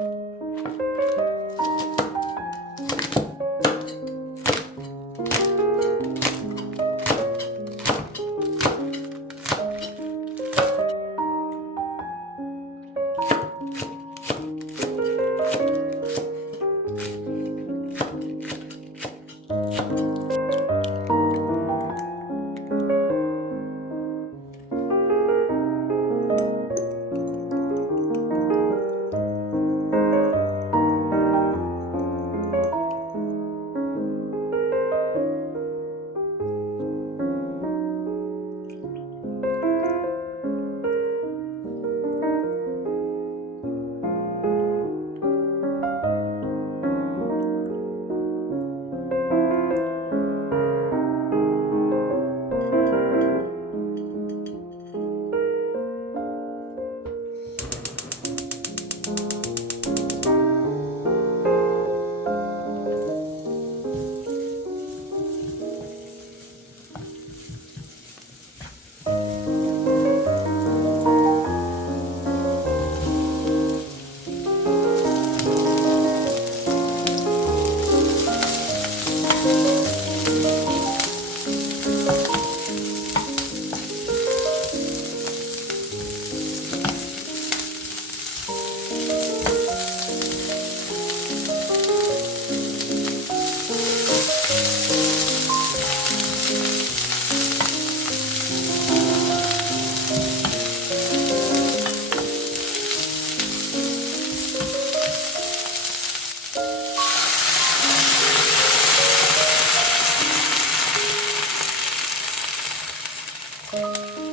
Música Música